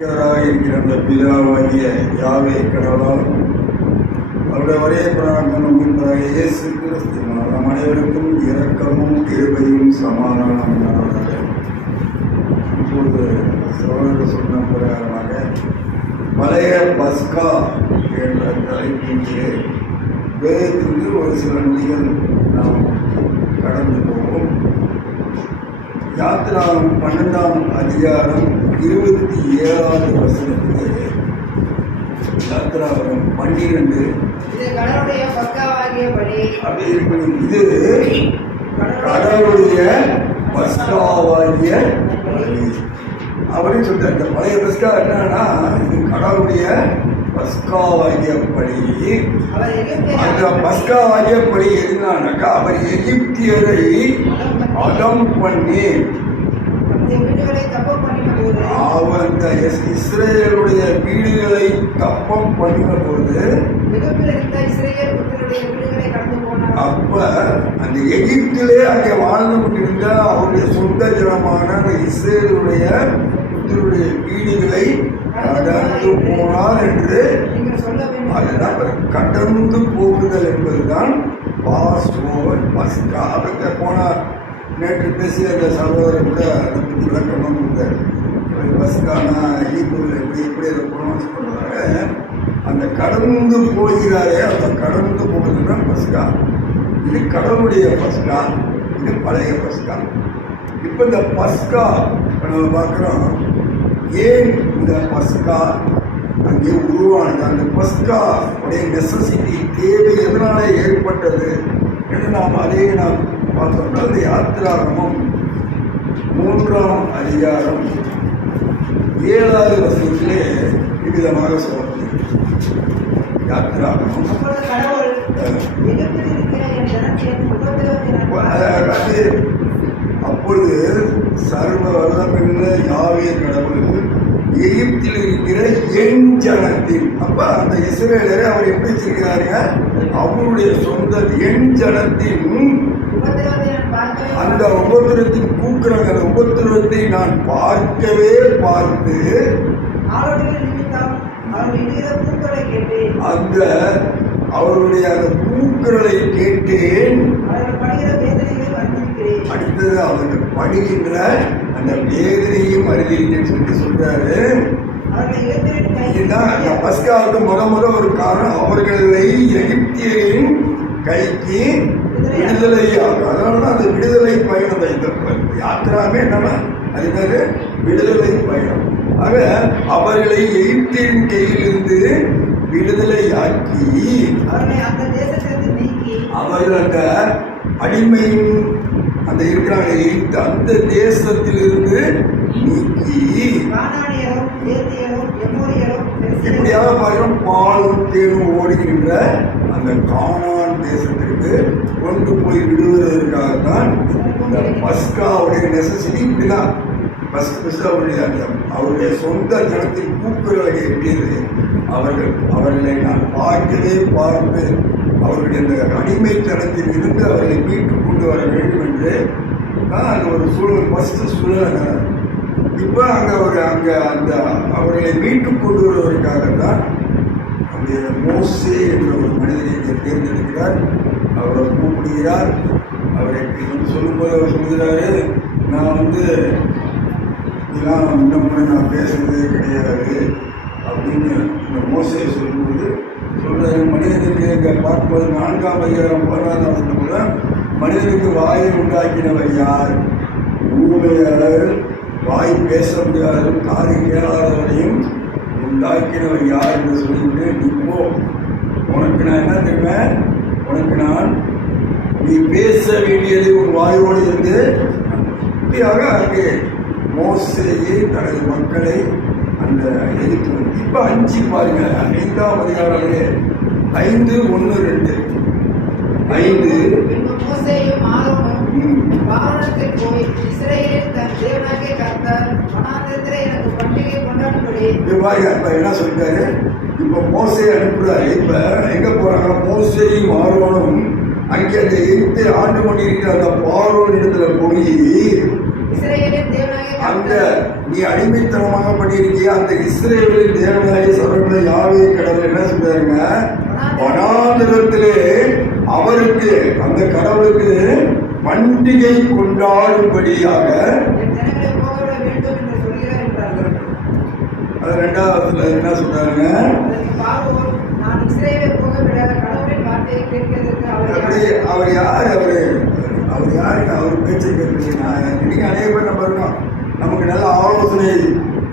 இருக்கிற அந்த பிதாவாகிய யாவே கடவுளால் அவருடைய ஒரே பிரார்த்தனை என்பதாக இயேசு கிறிஸ்துவினால் நம் அனைவருக்கும் இரக்கமும் கிருபையும் சமாதானமாக இப்போது சோழர்கள் சொன்ன பிரகாரமாக பழைய பஸ்கா என்ற தலைப்பிலே வேதத்திற்கு ஒரு சில நொடிகள் நாம் கடந்து போவோம். யாத்திராகம் 12ஆம் அதிகாரம் 27வது வசனத்திலே யாத்திராகம் 12 இது கடவுளுடைய பஸ்காவாகியபடி அப்படி இருப்பது. இது கடவுளுடைய பஸ்காவாகிய அப்படின்னு சொல்லிட்டு இந்த பழைய பஸ்கா என்னன்னா இது கடவுளுடைய பஸ்காவாகியபடி. அந்த பஸ்காவாகியபடி எதுனாக்கா அவர் எகிப்தியரை அடம் பண்ணி அந்த இஸ்ரேலுடைய வீடுகளை தப்பம் பண்ணின போது அப்ப அந்த எகிப்திலே அங்கே வாழ்ந்து கொண்டிருந்த அவருடைய சொந்த ஜனமான அந்த இஸ்ரேலுடைய வீடுகளை கடந்து போனார் என்று அதுதான் கடந்து போகுதல் என்பதுதான் பஸ்கா. அவர்கிட்ட போனார். நேற்று பேசிய அந்த சகோதரர் கூட அதை பற்றி விளக்கமாக கொடுத்தார். பஸ்கானா ஈக்குவல் எப்படி அதை ப்ரொனவுன்ஸ் பண்ணுறாங்க. அந்த கடந்து போகிறாரே அந்த கடந்து போகுதுன்னா பஸ்கா. இது கடவுளுடைய பஸ்கா, இது பழைய பஸ்கா. இப்போ இந்த பஸ்கா நம்ம பார்க்குறோம். ஏன் இந்த பஸ்கா அங்கே உருவானது, அந்த பஸ்கா உடைய நெசசிட்டி தேவை எதனால ஏற்பட்டது என்று நாம் அதையே நாம் பார்த்தோம்னா அந்த யாத்திராகமும் 3ஆம் அதிகாரம் 7வது வசனத்திலே விவிதமாக சொல்லுது. யாத்திராகமும் அப்பொழுது சர்வ வல்லமையுள்ள யாவே கடவுள் எகிப்தில் இருக்கிற என் ஜனத்தின், அப்ப அந்த இஸ்ரேலரை அவர் எப்படி வச்சிருக்கிறாருங்க, அவருடைய சொந்த என் ஜனத்தின் அந்த உபத்திரத்தின் கூக்குறாங்க. அந்த உபத்திரத்தை நான் பார்க்கவே பார்த்து அந்த அவருடைய அந்த கூக்குரலை கேட்டேன். அடுத்தது அவர்கள் படுகின்ற அந்த வேதனையும் அறிவித்தேன்னு சொல்லி சொல்றாரு. இதுதான் அந்த பஸ்காவுக்கு முத ஒரு காரணம், அவர்களை எகிப்தியரின் கைக்கு விடுதலையாகும். அதனாலதான் அந்த விடுதலை பயணம் தான் இந்த யாத்திராமே நம்ம அதுக்காக விடுதலை பயணம். ஆக அவர்களை எகிப்தியரின் கையிலிருந்து விடுதலையாக்கி அவர்கள் அந்த அடிமையின் அந்த இருக்கிறாங்க அந்த தேசத்திலிருந்து நீக்கி இப்படியாக பார்க்கிறோம் பாலும் தேனும் ஓடுகின்ற அந்த கானான் தேசத்திற்கு கொண்டு போய் விடுவதற்காகத்தான் இந்த பஸ்காவுடைய நெசசிட்டி. இப்படிதான் அவருடைய சொந்த ஜனத்தின் கூக்குரலை எட்டியது. அவர்களை நான் பார்க்கவே பார்த்து அவருடைய அந்த அடிமைத்தனத்தில் இருந்து அவர்களை மீட்டு கொண்டு வர வேண்டும் என்று தான் அந்த ஒரு சூழல் ஃபஸ்ட்டு சூழல். இப்போ அங்கே அந்த அவர்களை மீட்டு கொண்டு வருவதற்காகத்தான் அவருடைய மோசே என்ற ஒரு மனிதனை இங்கே தேர்ந்தெடுக்கிறார். அவரை கூப்பிடுகிறார். அவரை சொல்லும்போது அவர் சொல்கிறாரு, நான் இதெல்லாம் இன்னும் நான் பேசுறதே கிடையாது அப்படின்னு இந்த மோசையை சொல்லும்போது சொல்றாரு. மனிதனுக்கு இங்கே பார்க்கும்போது 4ஆம் அதிகாரம் 11ஆம் வசனம் கூட மனிதனுக்கு வாயை உண்டாக்கினவர் யார், ஊமையாளர் வாய் பேச முடியாத காது கேளாதவரையும் உண்டாக்கினவர் யார் என்று சொல்லிவிட்டு இப்போ உனக்கு நான் என்ன தெரியுமேன், உனக்கு நான் நீ பேச வேண்டியது உன் வாயோடு இருந்து இப்படியாக அங்கே மோசேயே தனது மக்களை அந்த எதிர்த்து இப்ப 5 பாருங்க. 5ஆம் அதிகாரங்களே 5:1-2 என்ன சொல்லிட்டாரு. இப்ப மோசே அனுப்புறாரு. இப்ப எங்க போறாங்க, மோசேயும் ஆரோனும் அங்கே அந்த எகிப்தை ஆண்டு கொண்டிருக்கிற அந்த பார்வோன் இடத்துல போய் இஸ்ரவேலின் தேவனாகிய அந்த கர்த்தர் நீ அடிமைத்தனமாக பண்ணியிருக்கிய அந்த இஸ்ரவேலின் தேவனாகிய சர்வ யாவே கடவுள் என்ன சொல்றாருங்க, வனாந்திரத்திலே அவருக்கு அந்த கடவுளுக்கு பண்டிகை கொண்டாடும்படியாக என் ஜனங்களை போகவிட வேண்டும் என்று சொல்கிறார் என்றார்கள். அது ரெண்டாவதுல என்ன சொல்றாங்க, அதற்கு பார்வோன், நான் இஸ்ரவேலை போகவிட கடவுளின் வார்த்தையை கேட்கிறதற்கு அப்படி அவர் யார், அவர் யாருக்கு அவர் பேச்சை கேட்குறீங்க. நீங்க அநேக பேர் நம்ம இருக்கோம், நமக்கு நல்ல ஆலோசனை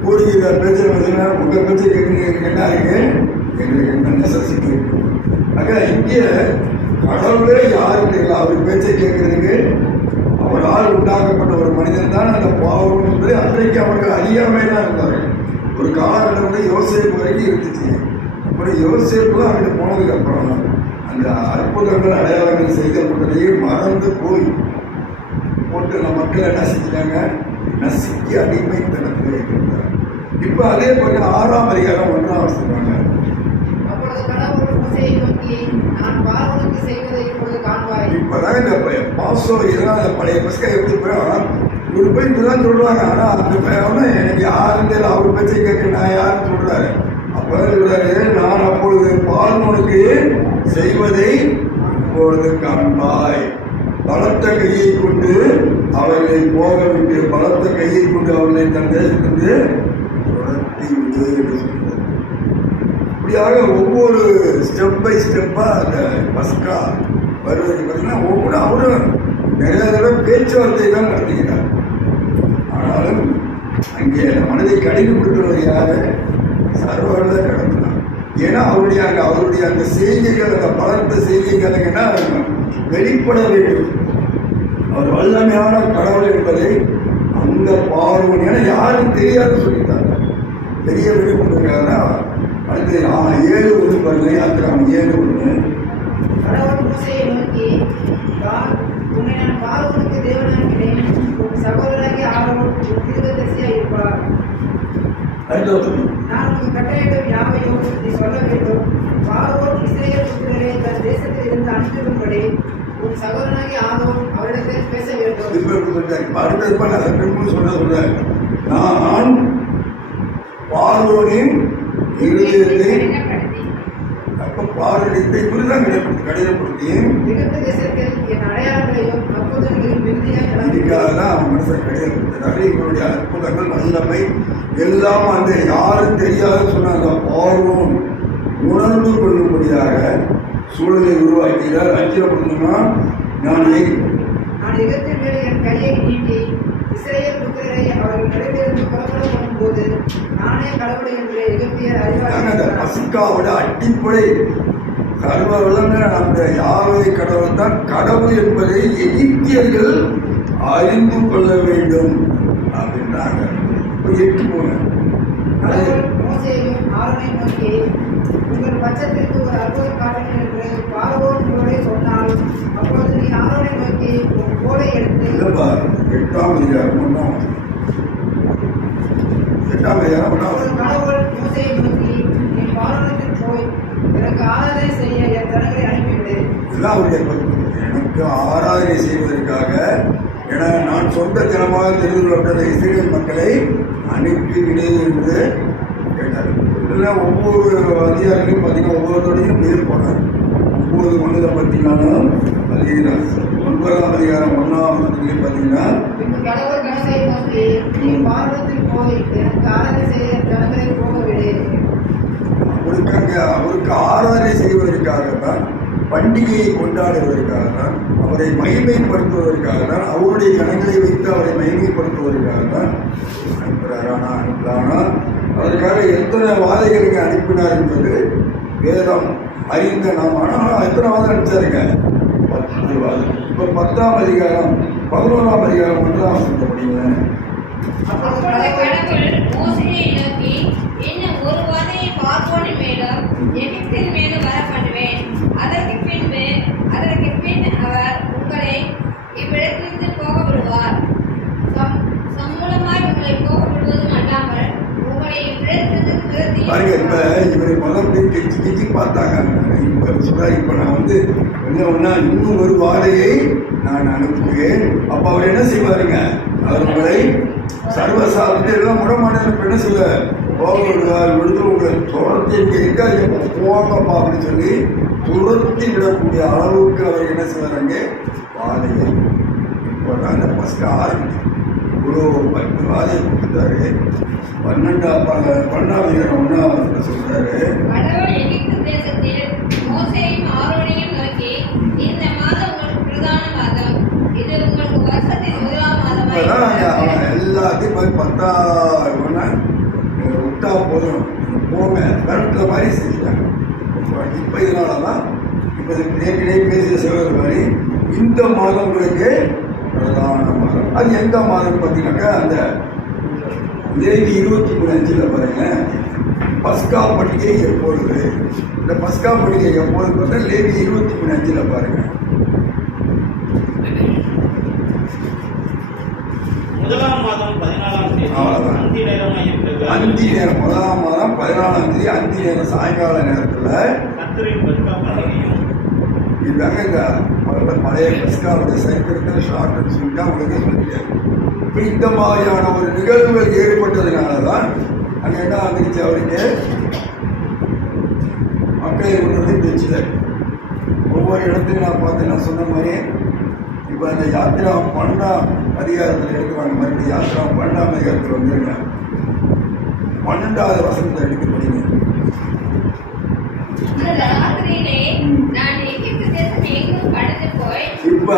கூறுகிற பேச்சை பார்த்தீங்கன்னா உங்க பேச்சை கேட்குறீங்க. என்ன இருக்கு, எங்களுக்கு என்ன நெசசிட்டி இருக்கு. ஆக இங்கே கடவுளே யாருக்கு இல்லை, அவர் பேச்சை கேட்கறதுக்கு அவரால் உண்டாக்கப்பட்ட ஒரு மனிதன் தான் அந்த பாவம் என்பது அன்றைக்கு அவர்கள் அறியாமே தான் இருந்தார்கள். ஒரு காலகட்டம் வந்து யோசேப்பு வரைக்கும் இருந்துச்சு. அப்புறம் யோசேப்புலாம் அங்கே போனதுக்கு அப்புறம் அந்த அற்புதங்கள் அடையாளங்கள் செய்யப்பட்டதையே மறந்து போட்டு நம்ம மக்கள் என்ன செஞ்சாங்க, நசுக்கி அடிமைத்தனத்தில் இருக்கிறார். இப்போ அதே போல 6ஆம் அதிகாரம் 1ஆம் சொல்றாங்க. அப்பொழுது கடவுள் மோசேயை நோக்கி, நான் பார்வோனுக்கு செய்வதை இப்பொழுது காண்பாய். இப்பதான் இந்த பாசோ இதெல்லாம் பழைய பஸ்கா எப்படி போய் இவரு போய் இப்படிதான் சொல்றாங்க. ஆனா அந்த பையன் எனக்கு யாரும் தெரியல, அவர் பேச்சை கேட்க நான் யாருன்னு சொல்றாரு. அப்பதான் சொல்றாரு, நான் அப்பொழுது பார்வோனுக்கு செய்வதை இப்பொழுது காண்பாய். பலத்த கையை கொண்டு அவர்களை போக விட்டு, பலத்த கையை கொண்டு அவர்களை தன் தேசத்திலிருந்து துரத்தி விடு என்று சொல்றார். இப்படியாக ஒவ்வொரு ஸ்டெப் பை ஸ்டெப்பா அந்த பஸ்கா வருவது பார்த்தீங்கன்னா ஒவ்வொரு அவரும் நிறைய தடவை பேச்சுவார்த்தை தான் நடத்துகிறார். ஆனாலும் அங்கே மனதை கடினப்படுத்துவது யாரு, சர்வத கடந்துதான். ஏன்னா அவருடைய அந்த செய்திகள், அந்த பலர்த்த செய்திகள் என்ன வெளிப்பட வேண்டும். அவர் வல்லமையான கடவுள் என்பதை அந்த பார்வன் ஏன்னா யாரும் தெரியாது சொல்லிட்டாங்க. பெரிய வெளிப்படுத்துகிறாரா அடுத்து 7:1 பாருங்க, யாத்திராம 7:1. கடவுள் மோசேயை நோக்கி, உன்னை நான் பார்வோனுக்கு தேவனாக்கிறேன், உன் சகோதரனாகிய ஆரோன் உன் தீர்க்கதரிசியாய் இருப்பார். நான் உனக்கு கட்டளையிடும் யாவையும் நீ சொல்ல வேண்டும். பார்வோன் இஸ்ரவேல் புத்திரரை தன் தேசத்தில் இருந்து அனுப்பிவிடும்படி உன் சகோதரனாகிய ஆரோன் அவரிடத்தில் பேச வேண்டும். நான் பார்வோனின் இருதயத்தை பார்வையிட்ட இப்படிதான் கடிதப்படுத்தியும் எகிப்து தேசத்தில் என் அடையாளங்களையும் அற்புதங்களையும் மிகுதியாக இதுக்காக தான் அவன் மனுஷன் கடிதப்படுத்தினாரு. இவருடைய அற்புதங்கள் வல்லமை எல்லாம் அந்த யாரும் தெரியாத சொன்ன அந்த பார்வோன் உணர்ந்து கொள்ளும்படியாக சூழலை உருவாக்கிறார். அச்சிரப்படுத்தணும்னா நான் எகிப்தின் மேல் என் கையை நீட்டி இஸ்ரவேல் புத்திரரை அவர்கள் நடுவிலிருந்து புறப்பட பண்ணும்போது நானே கடவுளை என்று எகிப்தியர் அறிவார்கள். பசிக்காவோட அடிப்படை சர்வ வல்லமையான அந்த யாவே கடவுள் தான் கடவுள் என்பதை எகிப்தியர்கள் அறிந்து கொள்ள வேண்டும் அப்படின்றாங்க. 8 போனேன். கடவுள் மோசேயையும் ஆரோனையும் நோக்கி, உங்கள் பட்சத்திற்கு ஒரு அற்புதம் காட்டுங்கள் என்று பார்வோன் உங்களோட சொன்னால், அப்பொழுது நீ ஆரோனை நோக்கி உன் கோலை எடுத்து 8ஆம் அதிகாரம் 1ஆம் கடவுள் மோசேயை நோக்கி, நீ பார்வோனுக்கு போய் எனக்கு ஆராதனை செய்ய என் ஜனங்களை அனுப்பிவிடு. இதெல்லாம் அவருடைய எனக்கு ஆராதனை செய்வதற்காக என நான் சொந்த தினமாக தெரிந்து கொள்ளப்பட்ட இஸ்ரேல் மக்களை அனுப்பிவிடு என்று கேட்டார். இதில் ஒவ்வொரு அதிகாரிகளும் பார்த்தீங்கன்னா ஒவ்வொருத்தோடையும் பேர் போனார். 9:1 பார்த்தீங்கன்னாலும் அது 9ஆம் அதிகாரம் 1ஆம் வசனத்திலே பார்த்தீங்கன்னா கடவுள் மோசேயை நோக்கி, நீ பார்வோனுக்கு போய் எனக்கு ஆராதனை செய்ய என் ஜனங்களை போகவிடு. அவருக்கு ஆராதனை செய்வதற்காக தான், பண்டிகையை கொண்டாடுவதற்காக தான், அவரை மகிமைப்படுத்துவதற்காக தான், அவருடைய கணங்களை வைத்து அவரை மகிமைப்படுத்துவதற்காக தான் அனுப்புகிறாரானா அதற்காக எத்தனை வாதைகளுக்கு அனுப்பினார் என்பது வேதம் அறிந்த நாம். ஆனால் எத்தனை வாதம் அனுப்பிச்சாருங்க? 10 வாதம். இப்போ 10ஆம் அதிகாரம் 11ஆம் அதிகாரம் 1ஆம் வசனத்தை படிங்களேன். கடவுள் மோசேயை நோக்கி, இன்னும் ஒரு வாதையை பார்வோனின் மேலும் எகிப்தின் மேலும் வர பண்ணுவேன். அதற்கு பின் அவர் உங்களை இவ்விடத்திலிருந்து போக விடுவார். சம்மூலமாய் உங்களை போக விடுவதும் அல்லாமல் உங்களை இவ்விடத்திலிருந்து பாருங்க. இப்ப இவரை முதல்ல கெஞ்சி கெஞ்சி பார்த்தாங்க. இப்ப சொல்றாரு, இப்ப நான் வந்து இன்னும் ஒரு வாழையை நான் அனுப்புவேன். அப்ப அவர் என்ன செய்வாருங்க? அவர் உங்களை சர்வசாதத்தை எல்லாம் முடமாட்டேன் என்ன செய்வார்? போவார் விடுத்து உங்களை துரத்தி இங்க இருக்காது போங்கப்பா அப்படின்னு சொல்லி துரத்தி விடக்கூடிய அளவுக்கு அவர் என்ன செய்வாருங்க? வாழையை இப்போ அந்த ஃபஸ்ட்டு ஆரம்பிக்கும் ஒரு 10 வாழையை கொடுத்தாரு. 12வது சொல்றாரு, கடவுள் எகிப்து தேசத்தில் மோசேயையும் ஆரோனையும் நோக்கி, இந்த மாதம் உங்களுக்கு பிரதான மாதம், இது உங்களுக்கு வருஷத்தின் முதலாம் மாதம். எல்லாத்தையும் போய் 10,000 விட்டா போதும் போங்க கரெக்டுற மாதிரி செஞ்சுட்டாங்க. இப்போ இதனாலதான் இப்போ ஏற்கனவே பேசிய சொல்கிற மாதிரி இந்த மாதம் உங்களுக்கு பிரதான மாதம். அது எந்த மாதம் பார்த்தீங்கன்னாக்கா அந்த லேவி 23:5 பாருங்க, பஸ்கா பண்டிகை எப்பொழுது? இந்த பஸ்கா பண்டிகை எப்பொழுது பார்த்தா லேவி 23:5 பாருங்க. முதலாம் மாதம் 14ஆம் தேதி அந்தி நேரமாக இருக்கிறது. அந்தி நேரம் முதலாம் மாதம் 14ஆம் தேதி அந்தி நேரம் சாயங்கால நேரத்தில் கர்த்தரின் பஸ்கா பண்டிகையும் இதுதாங்க இந்த பழைய பஸ்காவுடைய சரித்திரத்தில் ஷார்ட்னு சொல்லிட்டு அவங்களுக்கு சொல்லிட்டாரு. இப்போ இந்த மாதிரியான ஒரு நிகழ்வுகள் ஏற்பட்டதுனால தான் அங்கே என்ன வந்துருச்சு? அவருக்கு மக்களை கொண்டு வச்சுட்டாரு. ஒவ்வொரு இடத்துலையும் நான் பார்த்து நான் சொன்ன மாதிரி இப்போ அந்த யாத்திரா 12ஆம் அதிகாரத்தில் எடுத்துவாங்க. மறுபடியும் யாத்திரா 12ஆம் அதிகாரத்தில் வந்துருங்க. 12வது வசனத்தை எடுத்து படிங்க. இப்ப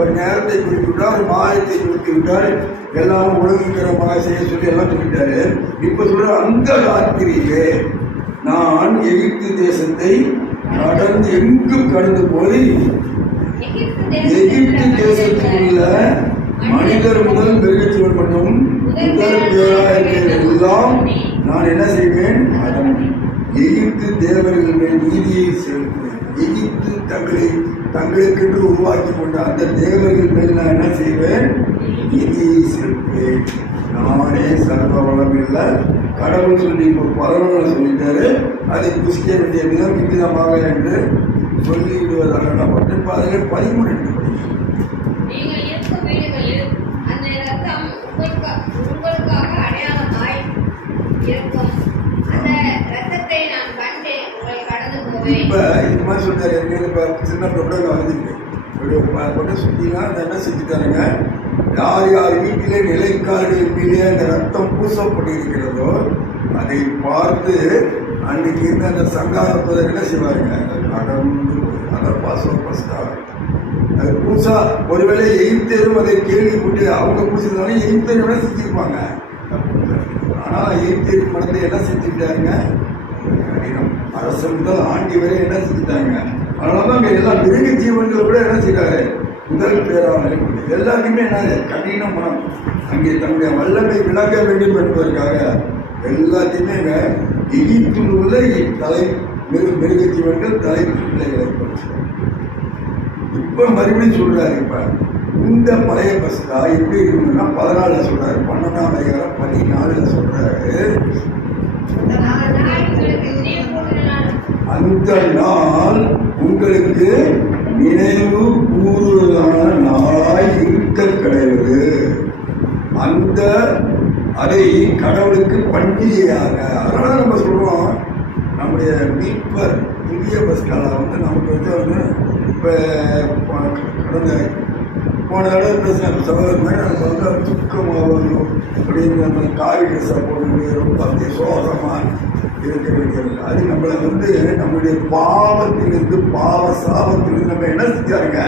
ஒரு நேரத்தை குறிப்பிட்டா ஒரு மாதத்தை குறித்து விட்டார். எல்லாரும் ஒழுங்குக்கிறமாக செய்ய சொல்லி எல்லாம் சொல்லிட்டாரு. இப்ப சொல்ற அந்த ராத்திரியிலே நான் எகிப்து தேசத்தை கடந்து எங்கும் கடந்து போய் எகிப்து தேசத்தில் உள்ள மனிதர் முதல் மிருகஜீவன் பண்ணும் முதல் பேராயர்கள் எல்லாம் நான் என்ன செய்வேன்? எகிப்து தேவர்கள் மேல் நீதியை செலுத்துவேன். எகிப்து தங்களுக்கென்று உருவாக்கி கொண்ட அந்த தேவர்கள் மேல் நான் என்ன செய்வேன்? நீதியை செலுத்துவேன். நானே சர்வ வளம் இல்லை கடவுள் சொல்லி இப்போ 11 சொல்லிட்டாரு. அதை புசிக்க வேண்டிய விதம் விதமாக என்று சொல்லிவிடுவதாக நான் மட்டும் இப்போ அதில் 13 எடுத்து படிக்கிறேன். இப்ப இது மாதிரி சொல்றாரு. இப்ப சின்ன பிரபலம் வந்துருக்கு சுத்திலாம் அந்த என்ன செஞ்சுட்டாருங்க? யார் யார் வீட்டிலே நிலைக்கால்கள் மீதே அந்த ரத்தம் பூசப்பட்டிருக்கிறதோ அதை பார்த்து அன்னைக்கு இருந்த அந்த சங்காரப்பதை என்ன செய்வாருங்க? கடந்து அதை பஸ்கா அது பூசா. ஒருவேளை எகிப்தியரும் அதை கேள்விப்பட்டு அவங்க பூசினாலும் எகிப்தியர் என்ன செஞ்சிருப்பாங்க. ஆனால் எகிப்தியருக்கு மனதை என்ன செஞ்சுட்டாருங்க? அரசு முதல் ஆண்டி வரை என்ன செஞ்சுட்டாங்க? அதனாலதான் அங்கே எல்லா மிருக ஜீவன்களை கூட என்ன செய்யறாரு? முதல் பேராக எல்லாருக்குமே என்ன கடினம் மனம். அங்கே தன்னுடைய வல்லமை விளக்க வேண்டும் என்பதற்காக எல்லாத்தையுமே எகிப்தில் உள்ள மிருக ஜீவன்கள் தலை பிள்ளைகளை இப்ப மறுபடியும் சொல்றாரு. இப்ப இந்த பழைய பஸ்கா எப்படி இருக்கணும்னா 14 சொல்றாரு. 12ஆம் அதிகாரம் 14 சொல்றாரு. அந்த நாள் உங்களுக்கு நினைவு கூறுவதான நாளாய் இருக்க கிடையாது. அதை கடவுளுக்கு பண்டிகையாக. அதனால நம்ம சொல்றோம் நம்முடைய மீட்பர் புதிய பஸ்கால நமக்கு இப்போ கடந்த போன தடவை பேசின சகோதரர் மாதிரி நமக்கு துக்கமாகணும் அப்படின்னு நம்ம காவி ட்ரெஸ்ஸை போட்டு ரொம்ப அப்படி சோகமாக இருக்க வேண்டியது. அது நம்மளை நம்முடைய பாவத்திலிருந்து பாவ சாபத்திலிருந்து நம்ம என்ன செஞ்சாருங்க?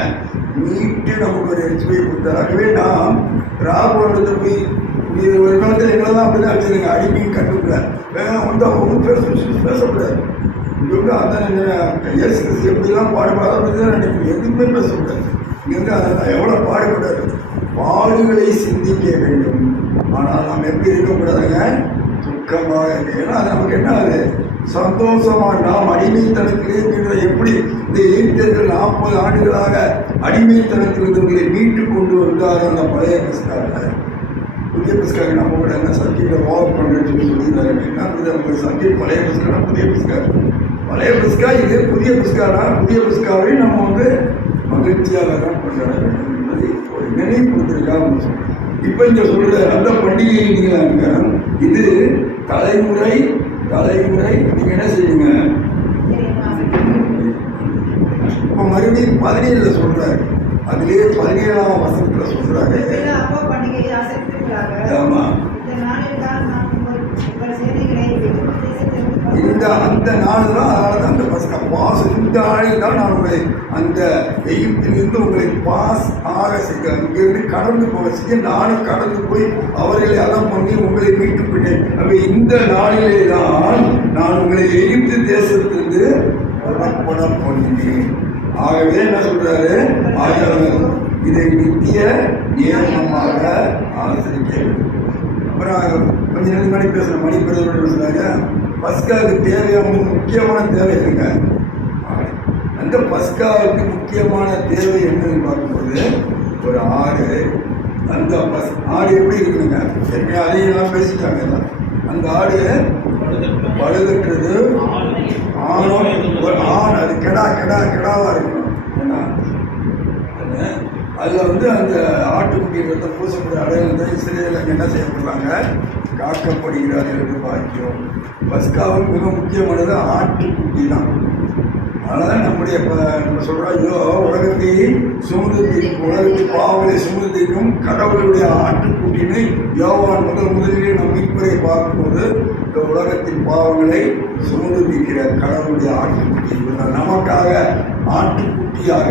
மீட்டு நமக்கு ஒரு எச்சரிக்கை கொடுத்தாரு. ஆகவே நாம் ராகுவத்தை போய் ஒரு காலத்தில் எங்களை தான் அப்படி தான் வச்சுருங்க. அடிமையை கட்டுக்கல ஒன்றும் பேசக்கூடாது. இங்கே அந்த எப்படிலாம் பாடுபாடு அப்படி தான் நினைக்கும். எதுவுமே பேசக்கூடாது. இங்கே அதை எவ்வளோ பாடுபடாது. பாடுகளை சிந்திக்க வேண்டும். ஆனால் நாம் எப்படி இருக்கக்கூடாதுங்க? துக்கமாக இருக்கு. ஏன்னா அது நமக்கு என்ன ஆகுது? சந்தோஷமாக நாம் அடிமைத்தனத்திலே எப்படி இந்த எகிப்தியர்கள் 40 ஆண்டுகளாக அடிமைத்தனத்திலிருந்து மீட்டு கொண்டு வந்தார் அந்த பழைய பஸ்கால. புதிய புஸ்காக நம்ம கூட என்ன சப்ஜெக்டை வாக் பண்ணுறேன்னு சொல்லியிருந்தாரு. என்ன அவங்க சப்ஜெக்ட் பழைய புஸ்கானா புதிய புஸ்கா, பழைய புஸ்கா இது புதிய புஸ்கானா புதிய புஸ்காவை நம்ம வந்து மகிழ்ச்சியாக தான் கொண்டாட வேண்டும் என்பதை ஒரு நினைவு கொடுத்துருக்காங்க. இப்போ இங்கே சொல்கிற அந்த பண்டிகையை நீங்கள் இது தலைமுறை தலைமுறை நீங்கள் என்ன செய்யுங்க. இப்போ மறுபடியும் 17 சொல்றாரு, அதுலேயே 17ஆம் வசனத்தில் சொல்றாரு. அப்போ பண்டிகையை ஆசரித்திருக்கிறார்கள். ஆமா, இந்த அந்த நாள் தான், அதனால தான் அந்த பஸ்கா பாஸ், இந்த நாளில் தான் நான் உங்களை அந்த எகிப்திலிருந்து உங்களை பாஸ் ஆக செய்ய, இங்கிருந்து கடந்து போக செய்ய நானும் கடந்து போய் அவர்களை அறம் பண்ணி உங்களை மீட்டு விட்டேன். அப்ப இந்த நாளிலே தான் நான் உங்களை எகிப்து தேசத்திலிருந்து புறப்பட பண்ணினேன். ஆகவே என்ன சொல்றாரு, இதை நித்திய நியமமாக ஆசிரிக்க வேண்டும். அப்புறம் கொஞ்ச நேரம் மணி பேசுற மணி பெருதோடு சொன்னாங்க, பஸ்காவுக்கு தேவையான முக்கியமான தேவை இருங்க. அந்த பஸ்காவுக்கு முக்கியமான தேவை என்னன்னு பார்க்கும்போது ஒரு ஆடு. அந்த ஆடு எப்படி இருக்குதுங்க, அதையெல்லாம் பேசிட்டாங்க எல்லாம். அந்த ஆடு பழுதுன்றது ஒரு ஆண், அது கெடாவா இருக்கணும். ஏன்னா அதில் வந்து அந்த ஆட்டுக்குட்டியை பூசக்கூடிய அடையாளத்தை இஸ்ரேலில் என்ன செய்யப்படுறாங்க, காக்கப்படுகிறார்கள் என்று பாக்கியம். பஸ்காவும் மிக முக்கியமானது ஆட்டுக்குட்டி தான். அதனால நம்முடைய நம்ம சொல்கிறோம், ஐயோ உலகத்தை உலகத்து பாவலை சுமந்திக்கும் கடவுளுடைய ஆட்டுக்குட்டின்னு யோவான் முதலிலே நம் மீட்பரை பார்க்கும்போது இந்த உலகத்தின் பாவங்களை சுமந்திருக்கிற கடவுளுடைய ஆட்டுக்குட்டி, நமக்காக ஆட்டுக்குட்டியாக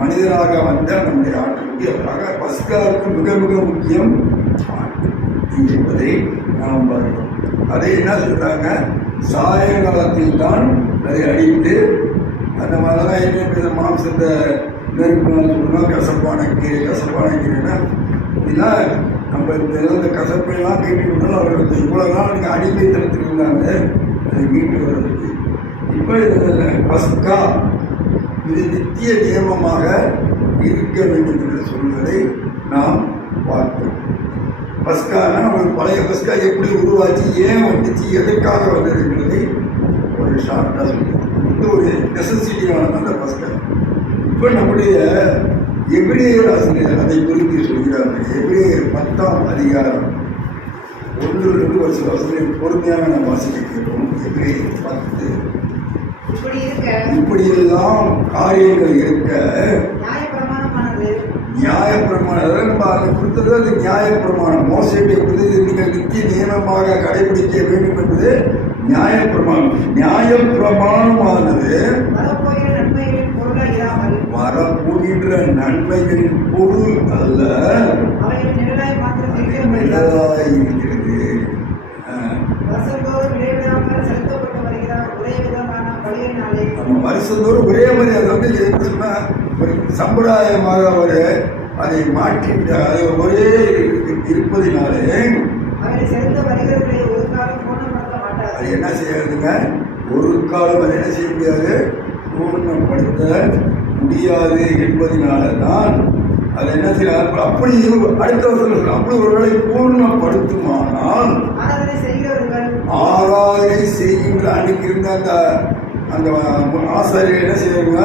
மனிதராக வந்த நம்முடைய ஆட்டுக்குட்டி. அதற்காக பஸ்காவுக்கு மிக மிக முக்கியம் ஆட்டுக்குட்டி என்பதை நாம் பார்க்கிறோம். அதை என்ன சொல்றாங்க, சாயங்காலத்தில் தான் அதை அடித்து அந்த மாதிரிலாம் என்ன மாம்சத்தை நெருப்பினால் சொல்லணும். கசப்பான கீரைன்னா இதெல்லாம் நம்ம இந்த கசப்பையெல்லாம் கேட்டு விட்டாலும் அவர்களுக்கு இவ்வளோ நாள் நீங்கள் அடிமைத்தனத்தில் இருந்தாங்க அதை மீட்டு வர்றதுக்கு. இப்போ இதில் பஸ்கா இது நித்திய நியமமாக இருக்க வேண்டும் என்று சொல்வதை நாம் பார்த்தோம். பஸ்கானா ஒரு பழைய பஸ்கா எப்படி உருவாச்சு, ஏன் வந்துச்சு, எதற்காக வந்தது என்பதை ஒரு ஷார்ட்டாக சொல்லுது. இது ஒரு நெசசிட்டியானது அந்த பஸ்கா. இப்போ நம்முடைய எபிரேயர் ஆசிரியர் அதை குறித்து சொல்கிறார்கள். எபிரேயர் 10ஆம் அதிகாரம் 1-2 வசனம் பொறுமையாக நாம் வாசிக்க கேட்போம். எபிரேயர் 10. இப்படியெல்லாம் காரியங்கள் இருக்க நியாயப்பிரமாணம் நம்ம அதை கொடுத்தது, அது நியாயப்பிரமாணம். மோசடி கொடுத்தது நீங்கள் நித்திய நியமமாக கடைபிடிக்க வேண்டும் என்பது நியாயப்பிரமாணம். நியாயப்பிரமாணமானது வரப்போகின்ற நன்மைகளின் பொருள் அல்ல, இருக்கிறது. வருஷந்தோறும் ஒரே மாதிரி அதை வந்து சொன்னா ஒரு சம்பிரதாயமாக ஒரு அதை மாற்றி அது ஒரே இருப்பதினாலே அது என்ன செய்யறதுங்க, ஒரு காலம் அதை என்ன செய்ய முடியாது, பூர்ணப்படுத்த முடியாது என்பதனால தான் அது என்ன செய்யறாரு. அப்படி அடுத்த வருஷம் அப்படி ஒருவேளை பூர்ணப்படுத்துமானால் ஆராதனை செய்கின்ற அன்னைக்கு இருந்த அந்த அந்த ஆசாரியர் என்ன செய்வாங்க,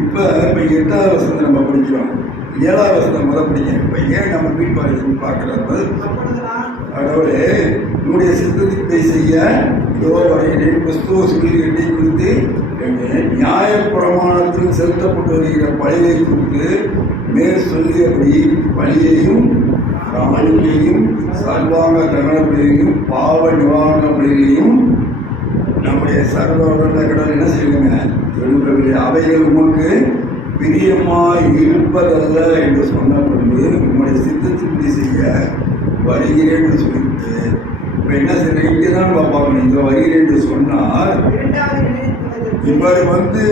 இப்ப 8ஆவது வசனத்தை நம்ம படிக்கிறோம், 7ஆவது வசனத்தை முதல் படிக்கிறோம். இப்ப ஏன் நம்ம மீட்பாளர்கள் பார்க்கிறது, கடவுளே உன்னுடைய சித்தத்தை செய்ய கிறிஸ்துவ சொல்லிகளை குறித்து நியாய பிரமாணத்தில் செலுத்தப்பட்டு வருகிற பழியை குறித்து மேல் சொல்லியபடி பலியையும் காணிக்கையும் சர்வாங்க தகன பலியையும் பாவ நிவாரண பலியையும் நம்முடைய சர்வ கடவுள் என்ன செய்வாங்க, எழுப்பவில்லை. அவைகள் உமக்கு பிரியமாய் இருப்பதல்ல என்று சொன்ன பொழுது உங்களுடைய சித்தத்தின்படி செய்ய வருகிறேன் என்று சொல்லிட்டு இப்போ என்ன செய்ய இங்கே தான் பார்க்கணும். இங்கே வருகிறேன் என்று சொன்னார், இவர் வந்து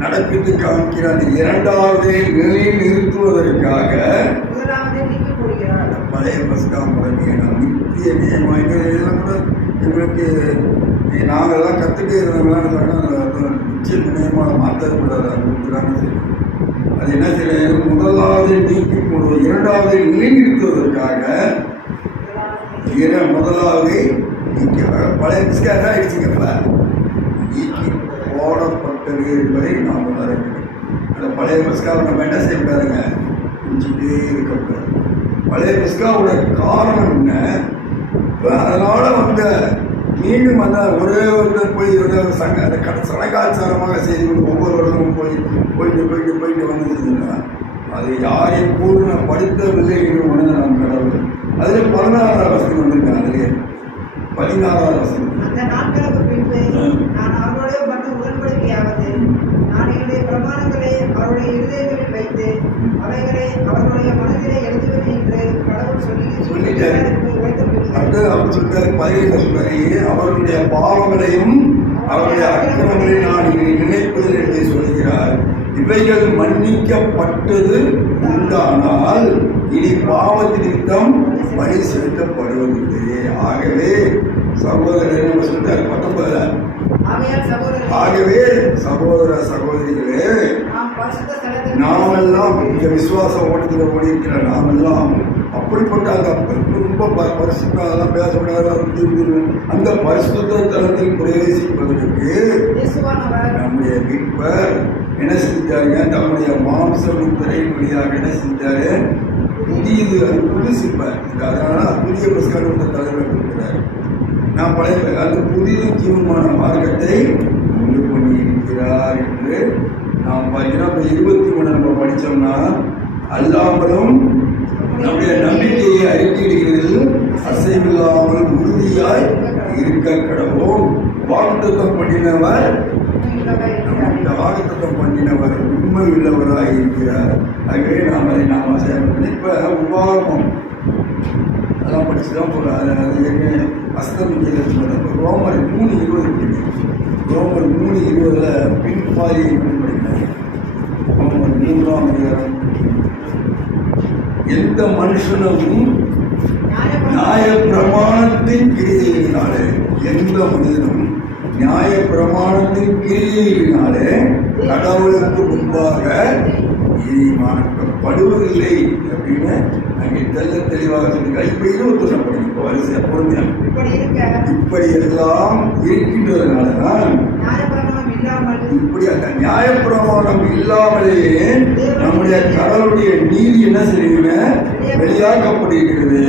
நடப்பித்து காமிக்கிற அந்த 2வது நிலையில் நிறுத்துவதற்காக பழைய பஸ்கா முறைமையை நாம் நித்திய நியமாக இதெல்லாம் கூட இவங்களுக்கு நாங்கள்லாம் கற்றுக்க இருந்தவங்களாம் நிச்சயம் நினைவாக மாற்றக்கூடாது. அதுதான் செய்யணும். அது என்ன செய்யணும்? முதலாவது நீக்கி போடுவது, இரண்டாவது நிலைநிறுத்துவதற்காக முதலாவது நீக்கி பழைய பிஸ்காக ஆயிடுச்சுங்கப்ப நீக்கி போடப்பட்டது என்பதை நாம் உணர வேண்டும். அந்த பழைய பிஸ்காவை நம்ம என்ன செய்யக்கூடாதுங்க? குடிச்சிட்டே இருக்கக்கூடாது. பழைய பிஸ்காவோட காரணம் என்ன? அதனால வந்த மீண்டும் அந்த ஒரே ஒருத்தர் போய் சடங்காச்சாரமாக செய்து கொண்டு ஒவ்வொரு வருடமும் போயிட்டு வந்ததுன்னா அது யாரையும் பூர்ணப்படுத்தவில்லை என்று உணர்ந்த நாம் கடவுள். அதில் 16ஆம் வசனம் வந்திருக்காங்க. அதிலே 16ஆம் வசனம், அந்த நாட்களுக்கு பின்பு நான் அவர்களுடைய பண்ண உடன்படிக்கையாவது, நான் என்னுடைய பிரமாணங்களை அவருடைய இருதயங்களில் வைத்து அவைகளை அவர்களுடைய மனதிலே எழுதுவேன் என்று கடவுள் சொல்லிட்டாரு. அடுத்து அவர் சொல்றாரு, 17 சொல்றாரு, அவருடைய பாவங்களையும் அவருடைய அக்கிரமங்களையும் நான் நினைப்பதில் என்று சொல்கிறார். இவைகள் மன்னிக்கப்பட்டது உண்டானால் இனி பாவத்திற்கும் பலி செலுத்தப்படுவதில்லை. ஆகவே சகோதரர் நம்ம சொல்றாரு 19. ஆகவே சகோதர சகோதரிகளே, நாமெல்லாம் இந்த விசுவாச ஓட்டத்தில் ஓடி இருக்கிற நாமெல்லாம் அப்படிப்பட்ட அந்த ரொம்ப பரிசுத்தம் பேச அந்த பரிசுத்த தளத்தில் பிரவேசிப்பதற்கு நம்முடைய மீட்பர் என்ன செஞ்சாருங்க? நம்முடைய மாம்சம் திரையின் வழியாக என்ன செஞ்சாரு? புதியது, அது புதுசிப்பார். அதனால புதிய பிரஸ்காரத்தை தலைவர் இருக்கிறார். நான் பழைய அது புதிய ஜீவமான மார்க்கத்தை உண்டு பண்ணி இருக்கிறார் என்று நாம் பார்த்தீங்கன்னா இப்போ 23 நம்ம படித்தோம்னா, அல்லாமலும் நம்முடைய நம்பிக்கையை அறிக்கையிடுகிறதில் அசைவில்லாமல் உறுதியாய் இருக்க கடவோம். வாக்குத்தத்தம் பண்ணினவர் உண்மை உள்ளவராக இருக்கிறார். ஆகவே நாம் அதை நாம் செய்யணும். இப்போ உபாகமம் அதெல்லாம் படிச்சுதான் போகிறோம். அஸ்தமிக்கிறது ரோமர் 3:20 ரோமர் 3:20 பின்பாதியை படிக்கிறார். ரோமர் 3ஆம் அதிகாரம், எந்த மனுஷனும் நியாய பிரமாணத்தின் கிரியையினாலே, எந்த மனிதனும் நியாய பிரமாணத்தின் கிரியையினாலே கடவுளுக்கு முன்பாக நீதிமானாக்கப்படுவதில்லை அப்படின்னு அங்கே தெளிவாக சொல்லியிருக்காங்க. இப்ப 21 படிக்கும் வரிசை பொறுமையா இப்படி எல்லாம் இருக்கின்றதுனாலதான் இப்படி அந்த நியாயப்பிரமாணம் இல்லாமலேயே நம்முடைய கடவுளுடைய நீதி என்ன செய்யுங்க? வெளியாக்கப்படுகிறது.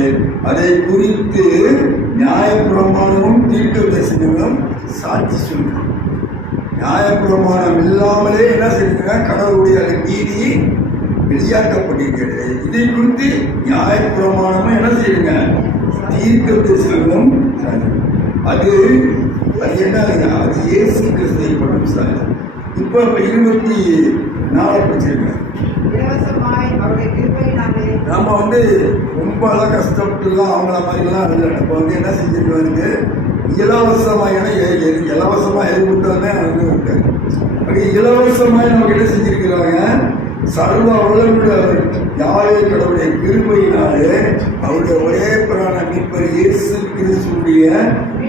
அதை குறித்து நியாயப்பிரமாணமும் தீர்க்கதரிசனங்களும் சாட்சி சொல்கிறோம். நியாயப்பிரமாணம் இல்லாமலே என்ன செய்யுங்க? கடவுளுடைய நீதி வெளியாக்கப்படுகிறது. இதை குறித்து நியாயப்பிரமாணமும் என்ன செய்யுங்க? தீர்க்கதரிசனங்களும் அது என்ன? அது இயேசு கிறிஸ்துவை படும் சார். இப்போ 24 படிச்சிருங்க. நம்ம ரொம்பலாம் கஷ்டப்பட்டுலாம் அவங்கள மாதிரிலாம் இல்லை. நம்ம என்ன செஞ்சிருக்காங்க? இலவசமாக இலவசமாக எது கொடுத்தாலே அது இலவசமாக நமக்கு என்ன செஞ்சிருக்கிறாங்க? சர்வ வல்லமையுடைய யாரே கடவுளுடைய கிருபையினாலே அவருடைய ஒரே பிரான மீட்பர் இயேசு கிறிஸ்துடைய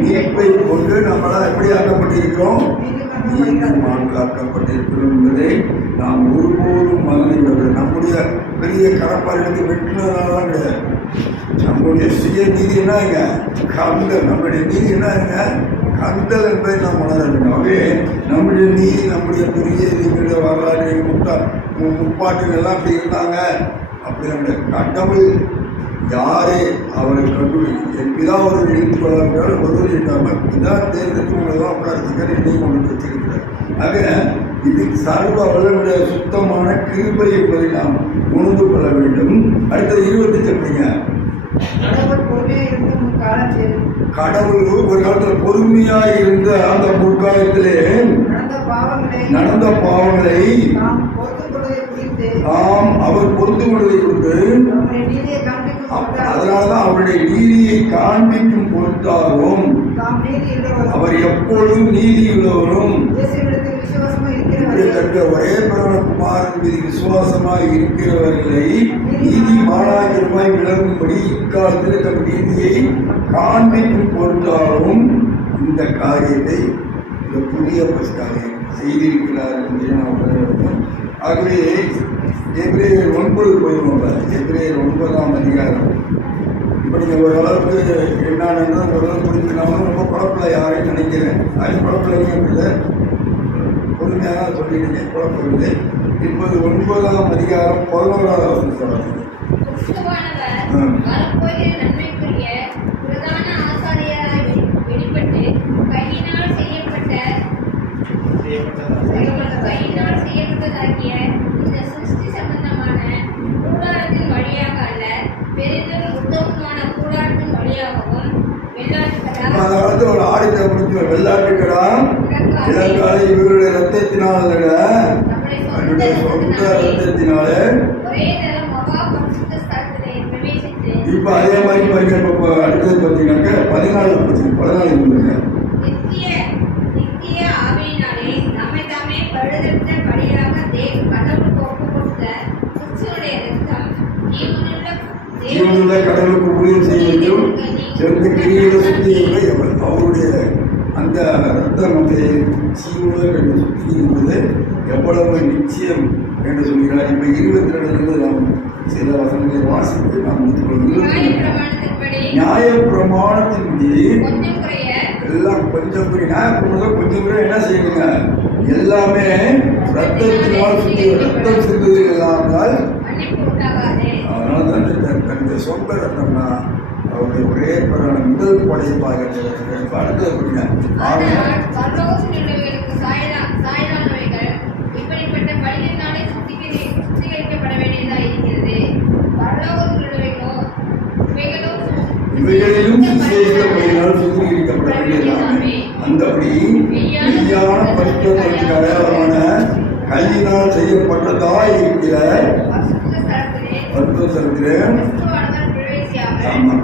மீட்பை கொண்டு நம்மளால் எப்படி ஆக்கப்பட்டிருக்கிறோம்? நீதிமான் காக்கப்பட்டிருக்கிறோம் என்பதை நாம் ஒருபோதும் மறந்துவிடவில்லை. நம்முடைய பெரிய கடப்பாடுகளுக்கு வெற்றினதாலாம் கிடையாது. நம்முடைய சுய நீதி என்னங்க? கந்தல். நம்முடைய நீதி என்னங்க? கந்தல் என்பதை நாம் உணர வேண்டும். ஆகவே நம்முடைய நீதி, நம்முடைய பெரிய நீதிகளுடைய வரலாறு முப்பாட்டுகள் எல்லாம் அப்படி இருந்தாங்க. அப்படி நம்முடைய கடவுள் யாரே அவரை கண்டு என் பிதா ஒரு எழுத்து கொள்ளாவிட்டால் ஒருவர் இல்லாமல் பிதா தேர்ந்தெடுத்து உங்களதான் உட்கார்த்துக்கிற என்னையும் கொண்டு வச்சிருக்கிறார். ஆக இது சர்வ வல்லமையுடைய சுத்தமான கிருபை என்பதை நாம் உணர்ந்து கொள்ள வேண்டும். அடுத்தது 20 எப்படிங்க? கடவுள் ஒரு காலத்தில் பொறுமையாக இருந்த அந்த முற்காலத்திலே நடந்த பாவங்களை அவர் பொறுத்து கொண்டதை கொண்டு அதனால்தான் அவருடைய நீதியை காண்பிக்கும் பொருட்டாகவும் அவர் எப்பொழுதும் நீதியுள்ளவரும் ஒரே பிராணகுமாரன் மீது விசுவாசமாய் இருக்கிறவர்களை நீதிமானாகிரமாய் விளங்கும்படி இக்காலத்தில் தம் நீதியை காண்பிக்கும் பொருட்டாகவும் இந்த காரியத்தை இந்த புதிய பஸ்காவை செய்திருக்கிறார் என்று நாம் உணர்கிறோம். ஆகவே எபிரேயர் 9 போயிடுவோம். எபிரேயர் 9ஆம் அதிகாரம். இப்போ நீங்கள் ஓரளவுக்கு என்னன்னு ஓரளவு புரிஞ்சுக்கணும். ரொம்ப குழப்பல யாரையும் நினைக்கிறேன். அது குழப்பலைங்க இல்லை, பொறுமையாக தான் சொல்லிடுங்க, குழப்பமில்லை. இப்போது 9ஆம் அதிகாரம் 11ஆவது வசனம் சொல்லுங்க. கிறிஸ்துவானவர் வரப்போகிற நன்மைக்குரிய பிரதான ஆசாரியராய் வெளிப்பட்டு கையினால் செய்யப்பட்டதாகிய இந்த சிருஷ்டி சம்பந்தமான கூடாரத்தின் வழியாக அல்ல, பெரிதும் உத்தமமான கூடாரத்தின் வழியாகவும் அதாவது ஒரு ஆடித்த முடிஞ்ச வெள்ளாட்டுக்கடா இளங்காலை இவர்களுடைய ரத்தத்தினால் அல்ல, அவருடைய சொந்த ரத்தத்தினால. இப்ப அதே மாதிரி பாருங்க. இப்ப அடுத்தது பார்த்தீங்கன்னாக்க 14 முடியுங்க. ஜீவனுள்ள கடவுளுக்கு ஊழியம் செய்வதும் சிறந்த கிரியில சுத்தியுள்ள அவருடைய அந்த ரத்தம் வந்து ஜீவனுள்ள கடவுள் சுத்திக்கும்போது எவ்வளவு நிச்சயம் என்று சொல்கிறார். இப்ப 22 நாம் சில வசனங்களை வாசித்து நாம் நியாய பிரமாணத்தின்படி எல்லாம் கொஞ்சம் குறை. நியாய பிரமாணம் கொஞ்சம் குறை என்ன செய்யுங்க, எல்லாமே ரத்தத்தினால் சுத்தி ரத்தம் சிந்தது இல்லாமல். அதனால தான் தன்னுடைய சொந்த ரத்தம்னா அவருடைய ஒரே பிறகு முதல் படைப்பாக அடுத்தது அப்படிங்க. இவைகளிலும் சுத்திகரிக்கப்படினால் சுத்திகரிக்கப்பட வேண்டியதாமே. அந்தபடி மெய்யான பரிசுத்தத்திற்கு அடையாளமான கையினால் செய்யப்பட்டதாய் இருக்கிற பரிசுத்தத்திலே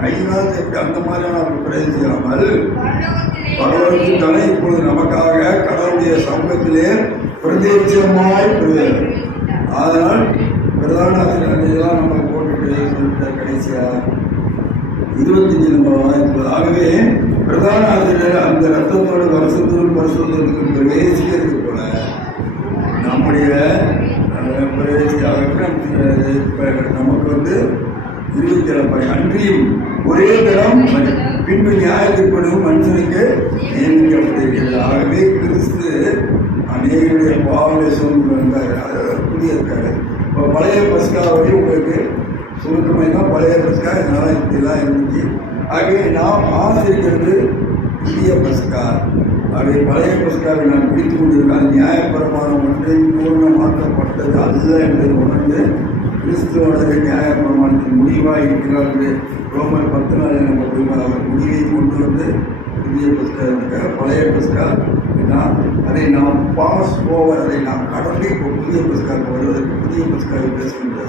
கையினால் அந்த மாதிரியான பிரவேசியாமல் பரலோகத்தின் தலை இப்பொழுது நமக்காக கடவுளுடைய சமூகத்திலே பிரதேசமாய் அதனால் பிரதான இதெல்லாம் நம்ம போட்டுட்டு சொல்லிட்ட கடைசியா 25 நம்ம வாய்ப்பு. ஆகவே பிரதான ஆசிரியர் அந்த ரத்தத்தோடு வருஷத்தோடு வருஷத்துக்கு பிரவேசிக்கிறது போல நம்முடைய நமக்கு வந்து 27 அன்றியும் ஒரே தரம் பின்பு நியாயத்திற்படும் மனுஷனுக்கு நியமிக்கப்பட்டிருக்கிறது. ஆகவே கிறிஸ்து அநேகருடைய பாவனை சூழ்நிலை வந்தார். புதிய இருக்காரு. இப்போ பழைய பஸ்காவை உங்களுக்கு சுருக்கமாக தான் பழைய பஸ்கா இதனால் இப்படிலாம் இருந்துச்சு. ஆகவே நாம் ஆசிரிக்கிறது புதிய பஸ்கா. ஆகவே பழைய பஸ்காவை நான் பிடித்து கொண்டிருக்கேன். நியாயப்பிரமாணம் ஒன்றை பூர்ணமாக்கப்பட்டது அல்ல என்று உணர்ந்து கிறிஸ்துவோட நியாயப்பிரமாணத்தின் முடிவாக இருக்கிறார்கள். ரோமர் 10 நம்ம போய் அவர் முடிவை கொண்டு வந்து புதிய பஸ்கா இருக்க பழைய பஸ்கா அதை நாம் பாஸ் ஓவர், அதை நாம் கடந்து இப்போ புதிய பஸ்காவுக்கு வருவதற்கு புதிய பஸ்காவை பேசுகின்ற